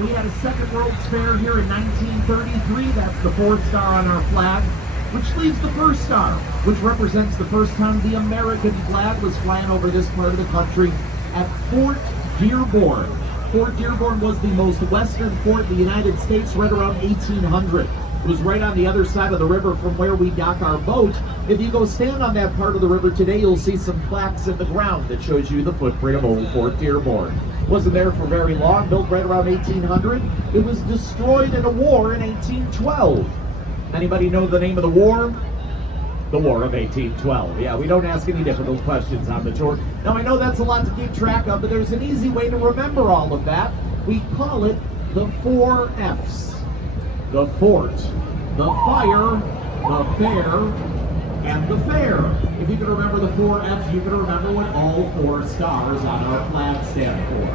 We had a second World's Fair here in 1933. That's the fourth star on our flag, which leaves the first star, which represents the first time the American flag was flying over this part of the country at Fort Dearborn. Fort Dearborn was the most western fort in the United States right around 1800. It was right on the other side of the river from where we dock our boat. If you go stand on that part of the river today, you'll see some plaques in the ground that shows you the footprint of old Fort Dearborn. Wasn't there for very long, built right around 1800. It was destroyed in a war in 1812. Anybody know the name of the war? The War of 1812. Yeah, we don't ask any difficult questions on the tour. Now, I know that's a lot to keep track of, but there's an easy way to remember all of that. We call it the 4 F's. The fort, the fire, the fair, and the fair. If you can remember the 4 F's, you can remember what all 4 stars on our flag stand for.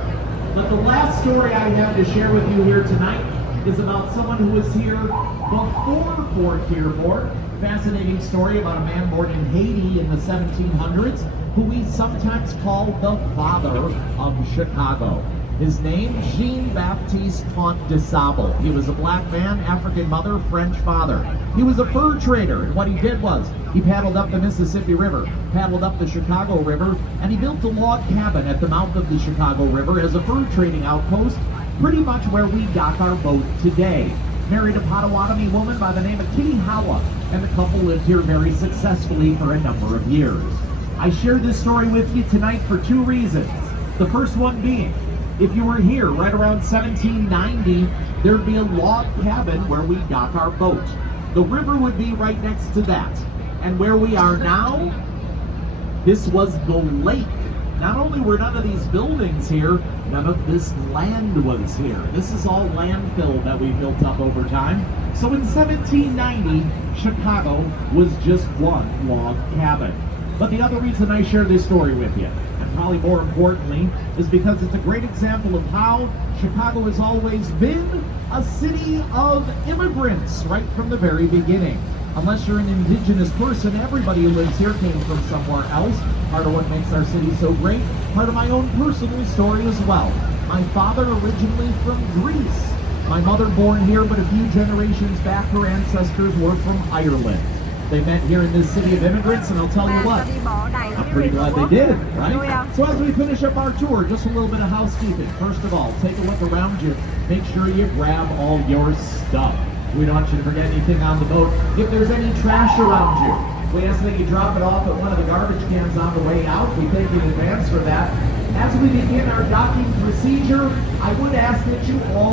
But the last story I have to share with you here tonight is about someone who was here before Fort Dearborn. Fascinating story about a man born in Haiti in the 1700s who we sometimes call the father of Chicago. His name, Jean-Baptiste Comte de Sable. He was a black man, African mother, French father. He was a fur trader, and what he did was he paddled up the Mississippi River, paddled up the Chicago River, and he built a log cabin at the mouth of the Chicago River as a fur trading outpost, pretty much where we dock our boat today. Married a Potawatomi woman by the name of Kitty Howell, and the couple lived here very successfully for a number of years. I share this story with you tonight for 2 reasons. The first one being, if you were here right around 1790, there'd be a log cabin where we dock our boat. The river would be right next to that. And where we are now, this was the lake. Not only were none of these buildings here, none of this land was here. This is all landfill that we built up over time. So in 1790, Chicago was just one log cabin. But the other reason I share this story with you, and probably more importantly, is because it's a great example of how Chicago has always been a city of immigrants right from the very beginning. Unless you're an indigenous person, everybody who lives here came from somewhere else. Part of what makes our city so great, part of my own personal story as well. My father originally from Greece. My mother born here, but a few generations back, her ancestors were from Ireland. They met here in this city of immigrants, and I'll tell you what, I'm pretty glad they did, right? So as we finish up our tour, just a little bit of housekeeping. First of all, take a look around you. Make sure you grab all your stuff. We don't want you to forget anything on the boat. If there's any trash around you, we ask that you drop it off at one of the garbage cans on the way out. We thank you in advance for that. As we begin our docking procedure, I would ask that you all